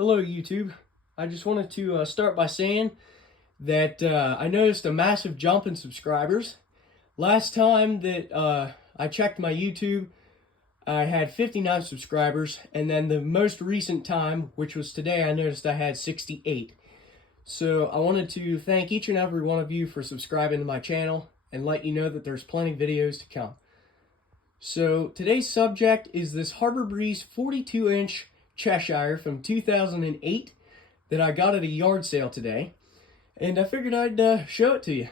Hello YouTube. I just wanted to start by saying that I noticed a massive jump in subscribers. Last time that I checked my YouTube, I had 59 subscribers, and then the most recent time, which was today, I noticed I had 68. So I wanted to thank each and every one of you for subscribing to my channel and let you know that there's plenty of videos to come. So today's subject is this Harbor Breeze 42-inch Cheshire from 2008 that I got at a yard sale today, and I figured I'd show it to you.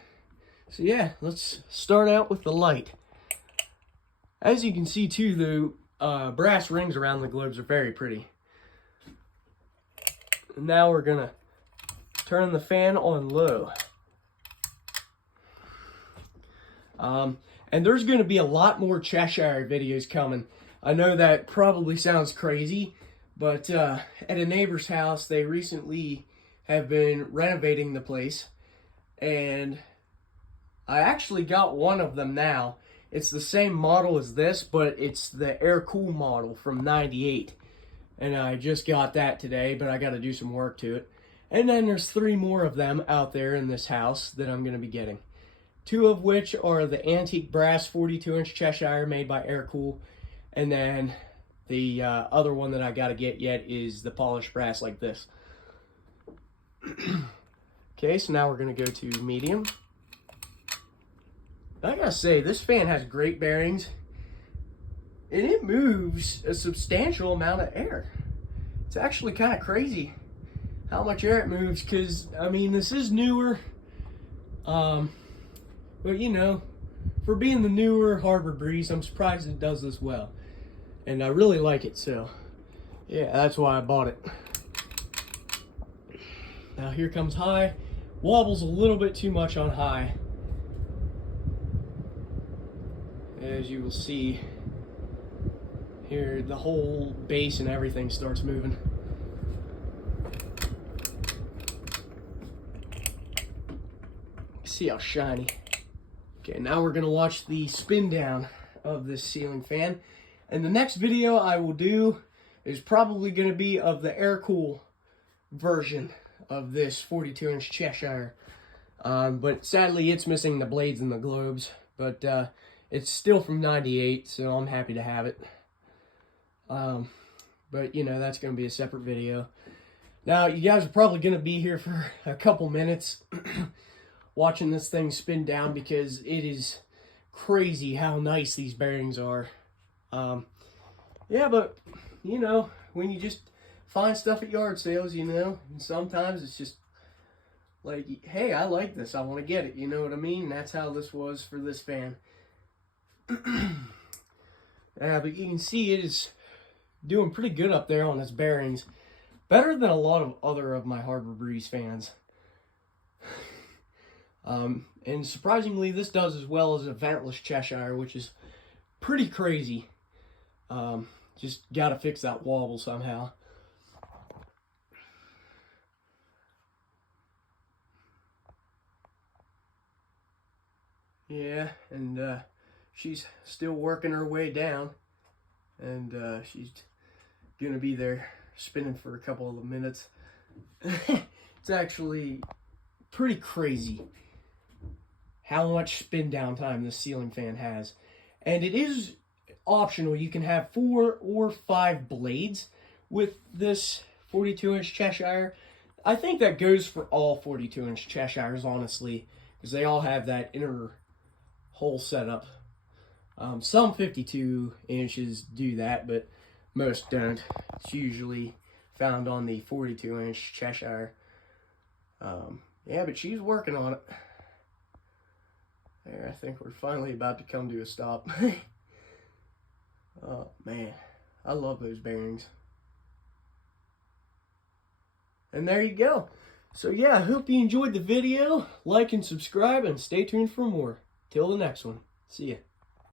So yeah, let's start out with the light. As you can see too, the brass rings around the globes are very pretty. And now we're gonna turn the fan on low. And there's going to be a lot more Cheshire videos coming. I know that probably sounds crazy, but at a neighbor's house, they recently have been renovating the place, and I actually got one of them now. It's the same model as this, but it's the air-cool model from '98, and I just got that today, but I got to do some work to it. And then there's 3 more of them out there in this house that I'm going to be getting. 2 of which are the antique brass 42-inch Cheshire made by Aircool, and then the other one that I gotta get yet is the polished brass like this. Okay, so now we're gonna go to medium. I gotta say, this fan has great bearings, and it moves a substantial amount of air. It's actually kind of crazy how much air it moves, because, I mean, this is newer. But you know, for being the newer Harbor Breeze, I'm surprised it does this well. And I really like it, so yeah, that's why I bought it. Now here comes high. Wobbles a little bit too much on high, as you will see here, the whole base and everything starts moving. See how shiny. Okay, now we're gonna watch the spin down of this ceiling fan. And the next video I will do is probably gonna be of the air-cool version of this 42-inch Cheshire. But sadly it's missing the blades and the globes, but it's still from '98, so I'm happy to have it. But you know, that's gonna be a separate video. Now, you guys are probably gonna be here for a couple minutes watching this thing spin down, because it is crazy how nice these bearings are. Yeah, but you know, when you just find stuff at yard sales, you know, and sometimes it's just like, hey, I like this, I want to get it, you know what I mean? That's how this was for this fan. But you can see it is doing pretty good up there on its bearings, better than a lot of other of my Harbor Breeze fans. And surprisingly, this does as well as a ventless Cheshire, which is pretty crazy. Just gotta fix that wobble somehow. Yeah, and she's still working her way down, and she's gonna be there spinning for a couple of minutes. It's actually pretty crazy how much spin down time this ceiling fan has. And it is optional. You can have 4 or 5 blades with this 42-inch Cheshire. I think that goes for all 42-inch Cheshires, honestly, because they all have that inner hole setup. Some 52 inches do that, but most don't. It's usually found on the 42-inch Cheshire. Yeah, but she's working on it. There, I think we're finally about to come to a stop. Oh man, I love those bearings. And there you go. So yeah, I hope you enjoyed the video. Like and subscribe, and stay tuned for more. Till the next one. See ya.